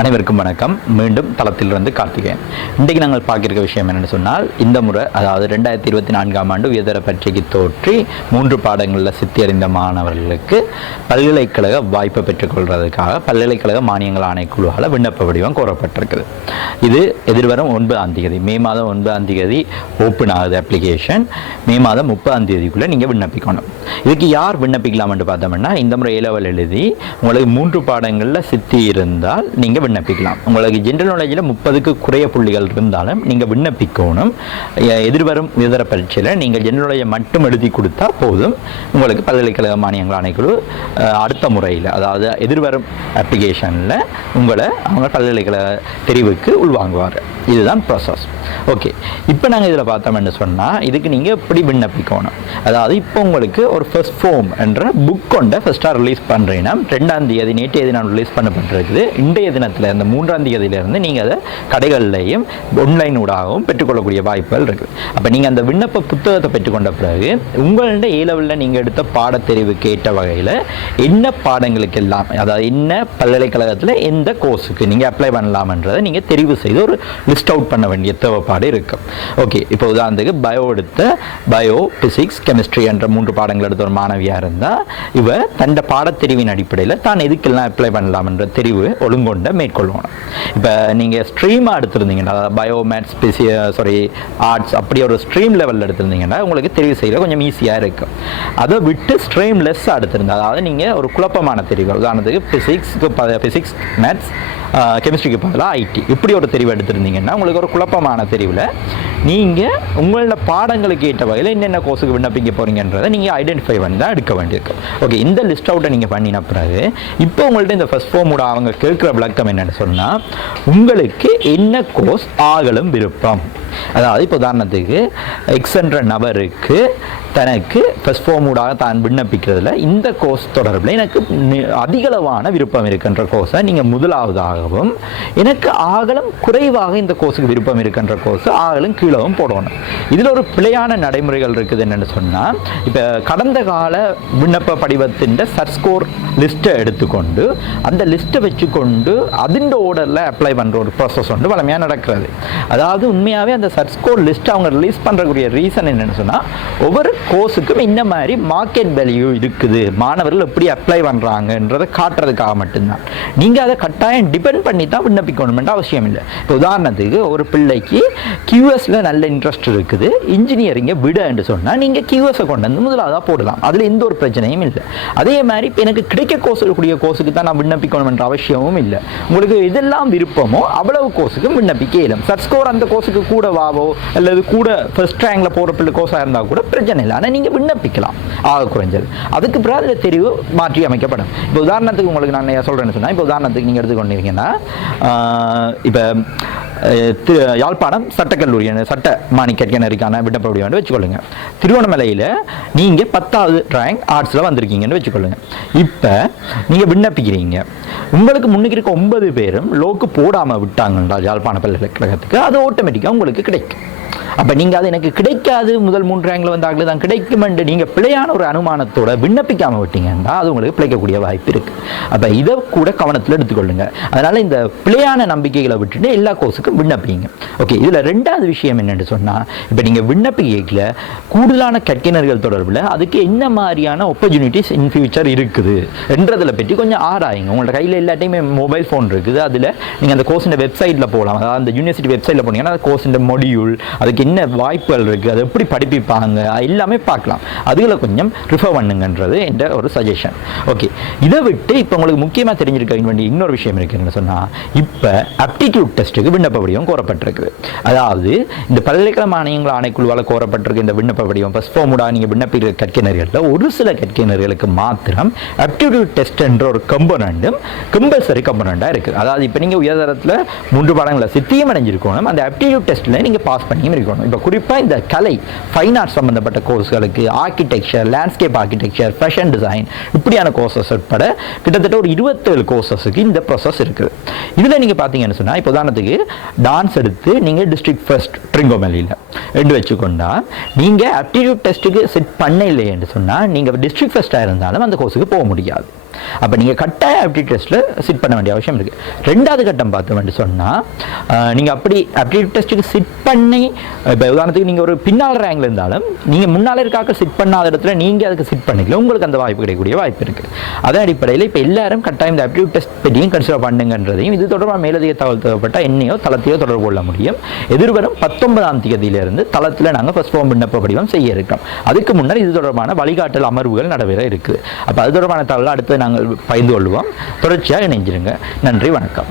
அனைவருக்கும் வணக்கம். மீண்டும் தளத்திலிருந்து கார்த்திகேயன். இன்றைக்கு நாங்கள் பார்க்கிற விஷயம் என்னென்னு சொன்னால், இந்த முறை அதாவது 2024ஆம் ஆண்டு உயர்தர பரீட்சைக்கு தோற்றி 3 பாடங்களில் சித்தியடைந்த மாணவர்களுக்கு பல்கலைக்கழக வாய்ப்பை பெற்றுக்கொள்வதற்காக பல்கலைக்கழக மானியங்கள் ஆணைக்குழுவால் விண்ணப்ப வடிவம் கோரப்பட்டிருக்குது. இது எதிர்வரும் 9ஆம் தேதி, மே மாதம் 9ஆம் தேதி ஓப்பன் ஆகுது அப்ளிகேஷன். மே மாதம் 30ஆம் தேதிக்குள்ளே நீங்கள் விண்ணப்பிக்கணும். இதுக்கு யார் விண்ணப்பிக்கலாம் என்று பார்த்தோம்னா, இந்த முறை A-level எழுதி உங்களுக்கு 3 பாடங்களில் சித்தி இருந்தால் நீங்கள் விண்ணப்பிக்கலாம். உங்களுக்கு ஜெனரல் நாலேஜில் 30க்கு குறைய புள்ளிகள் இருந்தாலும் நீங்கள் விண்ணப்பிக்கணும். எதிர்வரும் உயர்தர பரீட்சையில் நீங்கள் ஜெனரல் நாலேஜை மட்டும் எழுதி கொடுத்தா போதும். உங்களுக்கு பல்கலைக்கழக மானியங்கள் ஆணைக்குழு அடுத்த முறையில், அதாவது எதிர்வரும் அப்ளிகேஷனில் உங்களை அவங்க பல்கலைக்கழக தெரிவுக்கு உள்வாங்குவார். இதுதான் ப்ராசஸ். ஓகே, இப்போ நாங்கள் இதில் பார்த்தோம்னு சொன்னால், இதுக்கு நீங்கள் எப்படி விண்ணப்பிக்கணும். அதாவது இப்போ உங்களுக்கு ஒரு ஃபர்ஸ்ட் ஃபார்ம் என்ற புக் கொண்ட ஃபர்ஸ்ட்டாக ரிலீஸ் பண்ணுறீங்கன்னா 2ஆம் தேதி நேற்றைய தினம் ரிலீஸ் பண்ணப்பட்டிருக்குது. இன்றைய தினத்தில் இந்த 3ஆம் தேதியிலிருந்து நீங்கள் அதை கடைகள்லையும் ஆன்லைன் ஊடாகவும் பெற்றுக்கொள்ளக்கூடிய வாய்ப்புகள் இருக்குது. அப்போ நீங்கள் அந்த விண்ணப்ப புத்தகத்தை பெற்றுக்கொண்ட பிறகு உங்கள்கிட்ட A-level நீங்கள் எடுத்த பாடத்தெரிவுக்கு ஏற்ற வகையில் என்ன பாடங்களுக்கெல்லாம், அதாவது என்ன பல்கலைக்கழகத்தில் எந்த கோர்ஸுக்கு நீங்கள் அப்ளை பண்ணலாம்ன்றதை நீங்கள் தெரிவு செய்து ஒரு லிஸ்ட் அவுட் பண்ண வேண்டிய தேவைப்பாடு இருக்கும். ஓகே, இப்போ உதாரணத்துக்கு பயோ எடுத்த பயோ, பிசிக்ஸ், கெமிஸ்ட்ரி என்ற 3 பாடங்கள் எடுத்த ஒரு மாணவியாக இருந்தால் இவ தன்னை பாடத்தெரிவின் அடிப்படையில் தான் எதுக்கெல்லாம் அப்ளை பண்ணலாம் என்ற தெரிவு ஒழுங்கொண்ட மேற்கொள்ளணும். இப்போ நீங்கள் ஸ்ட்ரீமாக எடுத்திருந்தீங்கன்னா, பயோ, மேத்ஸ், ஆர்ட்ஸ் அப்படி ஒரு ஸ்ட்ரீம் லெவலில் எடுத்திருந்தீங்கன்னா உங்களுக்கு தெரிவு செய்ய கொஞ்சம் ஈஸியாக இருக்கும். அதை விட்டு ஸ்ட்ரீம் லெஸ்ஸாக எடுத்திருந்தா, அதாவது நீங்கள் ஒரு குழப்பமான தெரிவு, உதாரணத்துக்கு பிசிக்ஸ், மேத்ஸ், கெமிஸ்ட்ரிக்கு பதிலாக ஐடி இப்படி ஒரு தெரிவு எடுத்திருந்தீங்கன்னா உங்களுக்கு ஒரு குழப்பமான தெரிவில் நீங்கள் உங்களோட பாடங்களுக்கு ஏற்ற வகையில் என்னென்ன கோர்ஸுக்கு விண்ணப்பிக்க போகிறீங்கன்றதை நீங்கள் ஐடென்டிஃபை பண்ணி தான் எடுக்க வேண்டியிருக்கும். ஓகே, இந்த லிஸ்ட் அவுட்டை நீங்கள் பண்ணின பிறகு இப்போ உங்கள்கிட்ட இந்த ஃபர்ஸ்ட் ஃபார்மோட அவங்க கேட்குற விளக்கம் என்னென்னு சொன்னால், உங்களுக்கு என்ன கோர்ஸ் ஆகலும் விருப்பம். அதாவது இப்போ உதாரணத்துக்கு எக்ஸ் என்ற நபருக்கு தனக்கு ஃபர்ஸ்ட் ஃபார்மூடாக தான் விண்ணப்பிக்கிறதுல இந்த கோர்ஸ் தொடர்பில் எனக்கு அதிகளவான விருப்பம் இருக்கின்ற கோர்ஸை நீங்கள் முதலாவதாகவும், எனக்கு ஆகலும் குறைவாக இந்த கோர்ஸுக்கு விருப்பம் இருக்கின்ற கோர்ஸ் ஆகலும் கீழவும் போடணும். இதில் ஒரு பிழையான நடைமுறைகள் இருக்குது. என்னென்னு சொன்னால், இப்போ கடந்த கால விண்ணப்ப படிவத்தின் சர்ச் ஸ்கோர் லிஸ்ட்டை எடுத்துக்கொண்டு அந்த லிஸ்ட்டை வச்சுக்கொண்டு அதின் ஓர்டரில் அப்ளை பண்ணுற ஒரு ப்ராசஸ் ஒன்று வளமையாக நடக்கிறது. அதாவது உண்மையாகவே அந்த சர்ச் ஸ்கோர் லிஸ்ட்டை அவங்க ரிலீஸ் பண்ணுறக்கூடிய ரீசன் என்னென்னு சொன்னால், ஒவ்வொரு கோர்ஸுக்கும் இந்த மாதிரி மார்க்கெட் வேல்யூ இருக்குது, மாணவர்கள் எப்படி அப்ளை பண்ணுறாங்கன்றதை காட்டுறதுக்காக மட்டும்தான். நீங்கள் அதை கட்டாயம் டிபெண்ட் பண்ணி தான் விண்ணப்பிக்கணுமென்ற அவசியம் இல்லை. இப்போ உதாரணத்துக்கு ஒரு பிள்ளைக்கு கியூஎஸில் நல்ல இன்ட்ரெஸ்ட் இருக்குது, இன்ஜினியரிங்கை விட என்று சொன்னால் நீங்கள் கியூஎஸை கொண்டு வந்து முதலாவதாக போடலாம். அதில் எந்த ஒரு பிரச்சனையும் இல்லை. அதே மாதிரி இப்போ எனக்கு கிடைக்க கோர்ஸுக்கூடிய கோர்ஸுக்கு தான் நான் விண்ணப்பிக்கணுமென்ற அவசியமும் இல்லை. உங்களுக்கு எதெல்லாம் விருப்பமோ அவ்வளவு கோர்ஸுக்கு விண்ணப்பிக்க இயலும். சர்ச் ஸ்கோர் அந்த கோர்ஸுக்கு கூட வாவோ அல்லது கூட ஃபர்ஸ்ட் ரேங்கில் போகிற பிள்ளை கோர்ஸாக இருந்தால் கூட பிரச்சனை இல்லை. ஆனால் நீங்கள் விண்ணப்பிக்கலாம் ஆக குறைஞ்சது. அதுக்கு பிறகு அதில் தெரிவு மாற்றி அமைக்கப்படும். இப்போ உதாரணத்துக்கு உங்களுக்கு நான் சொல்கிறேன்னு சொன்னால், இப்போ உதாரணத்துக்கு நீங்கள் எடுத்துக்கொண்டீங்கன்னா, இப்போ யாழ்ப்பாணம் சட்டக்கல்லூரி சட்ட மாணிக்கற்கனருக்கான விண்ணப்ப வடிவம் வச்சுக்கொள்ளுங்க. திருவண்ணாமலையில் நீங்கள் 10வது ரேங்க் ஆர்ட்ஸில் வந்திருக்கீங்கன்னு வச்சுக்கொள்ளுங்க. இப்போ நீங்கள் விண்ணப்பிக்கிறீங்க, உங்களுக்கு முன்னுக்கு இருக்க 9 பேரும் லோக்கு போடாமல் விட்டாங்கன்றா யாழ்ப்பாண பல்கலைக்கழகத்துக்கு, அது ஆட்டோமேட்டிக்காக உங்களுக்கு கிடைக்கும். அப்போ நீங்கள் அது எனக்கு கிடைக்காது, முதல் 3 ரேங்கில் வந்தாங்களே தான் கிடைக்கும் என்று நீங்கள் பிழையான ஒரு அனுமானத்தோட விண்ணப்பிக்காமல் விட்டீங்கன்னா அது உங்களுக்கு பிழைக்கக்கூடிய வாய்ப்பு இருக்குது. அப்போ இதை கூட கவனத்தில் எடுத்துக்கொள்ளுங்க. அதனால் இந்த பிழையான நம்பிக்கைகளை விட்டுட்டு எல்லா கோர்ஸுக்கும் விண்ணப்பிங்க. ஓகே, இதில் 2வது விஷயம் என்னென்னு சொன்னால், இப்போ நீங்கள் விண்ணப்பிக்கல கூடுதலான கற்கினர்கள் தொடர்பில் அதுக்கு என்ன மாதிரியான ஆப்பர்ச்சுனிட்டிஸ் இன் ஃபியூச்சர் இருக்குது என்றதில் பற்றி கொஞ்சம் ஆராயுங்க. உங்களோட கையில் எல்லாத்தையுமே மொபைல் ஃபோன் இருக்குது, அதில் நீங்கள் அந்த கோர்ஸின் வெப்சைட்டில் போகலாம். அதாவது அந்த யூனிவர்சிட்டி வெப்சைட்டில் போனீங்கன்னா அந்த கோர்ஸின் மொடியூல், அதுக்கு என்ன வாய்ப்புகள் இருக்குது, அது எப்படி படிப்பிப்பாங்க எல்லாமே பார்க்கலாம். அதுகளை கொஞ்சம் ரிஃபர் பண்ணுங்கன்றது என்ற ஒரு சஜஷன். ஓகே, இதை விட்டு இப்போ உங்களுக்கு முக்கியமாக தெரிஞ்சிருக்க வேண்டிய இன்னொரு விஷயம் இருக்குன்னு சொன்னால், இப்போ ஆப்டிடியூட் டெஸ்ட்டுக்கு விண்ணப்ப வடிவம் கோரப்பட்டிருக்குது. அதாவது இந்த பல்கலைக்கழக மானியங்கள் ஆணைக்குழுவால் கோரப்பட்டிருக்க இந்த விண்ணப்ப வடிவம் ஃபர்ஸ்ட் ஃபார்மூடாக நீங்கள் விண்ணப்பிக்கிற கற்கினர்களில் ஒரு சில கற்கினர்களுக்கு மாத்திரம் ஆப்டிடியூட் டெஸ்ட் என்ற ஒரு கம்போனண்ட்டும் கம்பல்சரி கம்போனண்டாக இருக்குது. அதாவது இப்போ நீங்கள் உயர்தரத்தில் 3 பாடங்களில் சித்தியம் அடைஞ்சிருக்கணும், அந்த ஆப்டிடியூட் டெஸ்ட்டில் நீங்கள் பாஸ் பண்ணியும் இருக்கணும். இப்போ குறிப்பாக இந்த கலை, ஃபைன் ஆர்ட்ஸ் சம்பந்தப்பட்ட கோர்ஸ்களுக்கு architecture, landscape architecture, fashion design இப்படியான கோர்சஸ் உட்பட கிட்டத்தட்ட ஒரு 27 கோர்சஸுக்கு இந்த ப்ராசஸ் இருக்குது. இதில் நீங்கள் பார்த்தீங்கன்னு சொன்னால், இப்போ உதாரணத்துக்கு டான்ஸ் எடுத்து நீங்கள் டிஸ்ட்ரிக்ட் ஃபர்ஸ்ட் ட்ரிங்கோமலியில் ரெண்டு வச்சுக்கொண்டா, நீங்கள் ஆப்டிடியூட் டெஸ்ட்டுக்கு செட் பண்ண இல்லைன்னு சொன்னால் நீங்கள் டிஸ்ட்ரிக்ட் ஃபர்ஸ்ட்டாக இருந்தாலும் அந்த கோர்ஸுக்கு போக முடியாது. அப்போ நீங்கள் கட்டாய ஆப்டிடியூட் டெஸ்ட்டில் சிட் பண்ண வேண்டிய அவசியம் இருக்குது. ரெண்டாவது கட்டம் பார்த்தோம்னு சொன்னால் நீங்கள் அப்படி ஆப்டிடியூட் டெஸ்ட்டுக்கு சிட் பண்ணி, இப்போ உதாரணத்துக்கு நீங்கள் ஒரு பின்னால் ரேங்கில் இருந்தாலும் நீங்கள் முன்னால் இருக்காக்க சிட் பண்ணாத இடத்துல நீங்கள் அதுக்கு சிட் பண்ணிக்கல, உங்களுக்கு அந்த வாய்ப்பு கிடைக்கக்கூடிய வாய்ப்பு இருக்குது. அதன் அடிப்படையில் இப்போ எல்லாரும் கட்டாயம் இந்த ஆப்டிடியூட் டெஸ்ட் பற்றியும் கன்சிடர் பண்ணுங்கன்றதையும், இது தொடர்பாக மேலதிக தகவல் தேவைப்பட்டால் என்னையோ தளத்தையோ தொடர்பு கொள்ள முடியும். எதிர்வரும் 19ஆம் தேதியிலிருந்து தளத்தில் நாங்கள் ஃபர்ஸ்ட் ஃபார்ம் விண்ணப்ப படிவம் செய்ய இருக்கிறோம். அதுக்கு முன்னர் இது தொடர்பான வழிகாட்டல் அமர்வுகள் நடைபெற இருக்குது. அப்போ அது தொடர்பான தகவல் அடுத்து நாங்கள் பகிர்ந்து கொள்வோம். தொடர்ச்சியாக இணைஞ்சிருங்க. நன்றி, வணக்கம்.